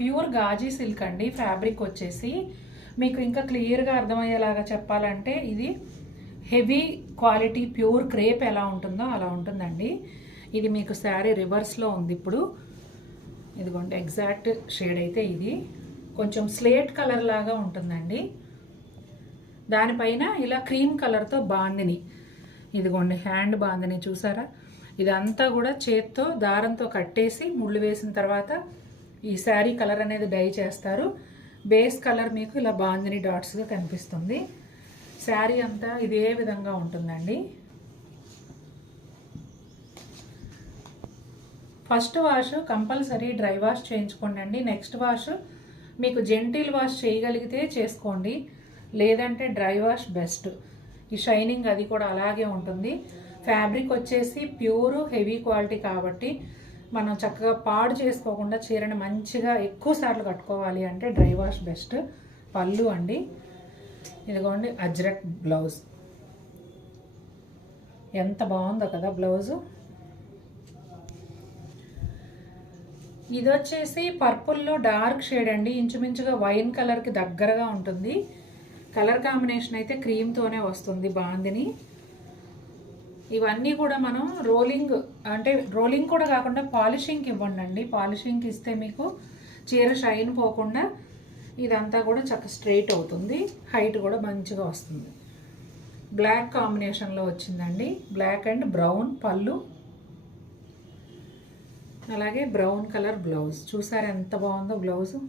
Pure Ghazi silk అండి. Fabric వచ్చేసి మీకు ఇంకా క్లియర్గా అర్థమయ్యేలాగా చెప్పాలంటే ఇది హెవీ క్వాలిటీ ప్యూర్ క్రేప్ ఎలా ఉంటుందో అలా ఉంటుందండి. ఇది మీకు శారీ రివర్స్లో ఉంది. ఇప్పుడు ఇదిగోండి ఎగ్జాక్ట్ షేడ్ అయితే ఇది కొంచెం స్లేట్ కలర్ లాగా ఉంటుందండి. దానిపైన ఇలా క్రీమ్ కలర్తో బాందిని, ఇదిగోండి హ్యాండ్ బాందిని చూసారా. ఇదంతా కూడా చేత్తో దారంతో కట్టేసి ముళ్ళు వేసిన తర్వాత ఈ శారీ కలర్ అనేది డై చేస్తారు. బేస్ కలర్ మీకు ఇలా బాందిని డాట్స్గా కనిపిస్తుంది. శారీ అంతా ఇదే విధంగా ఉంటుందండి. First wash compulsory dry wash చేయించుకోండి. నెక్స్ట్ వాష్ మీకు జెంటిల్ వాష్ చేయగలిగితే చేసుకోండి, లేదంటే డ్రై వాష్ బెస్ట్. ఈ షైనింగ్ అది కూడా అలాగే ఉంటుంది. ఫ్యాబ్రిక్ వచ్చేసి ప్యూర్ హెవీ క్వాలిటీ కాబట్టి మనం చక్కగా పాడు చేసుకోకుండా చీరని మంచిగా ఎక్కువ సార్లు కట్టుకోవాలి అంటే డ్రై వాష్ బెస్ట్. పళ్ళు అండి, ఇదిగోండి అజ్రక్ బ్లౌజ్, ఎంత బాగుందో కదా బ్లౌజు. ఇది వచ్చేసి పర్పుల్లో డార్క్ షేడ్ అండి, ఇంచుమించుగా వైన్ కలర్కి దగ్గరగా ఉంటుంది. కలర్ కాంబినేషన్ అయితే క్రీమ్తోనే వస్తుంది బాందిని. ఇవన్నీ కూడా మనం రోలింగ్ అంటే రోలింగ్ కూడా కాకుండా పాలిషింగ్కి ఇవ్వండి. పాలిషింగ్కి ఇస్తే మీకు చీర షైన్ పోకుండా ఇదంతా కూడా చక్కగా స్ట్రైట్ అవుతుంది. హైట్ కూడా మంచిగా వస్తుంది. బ్లాక్ కాంబినేషన్లో వచ్చిందండి. బ్లాక్ అండ్ బ్రౌన్ పళ్ళు, అలాగే బ్రౌన్ కలర్ బ్లౌజ్. చూసారా ఎంత బాగుందో బ్లౌజు.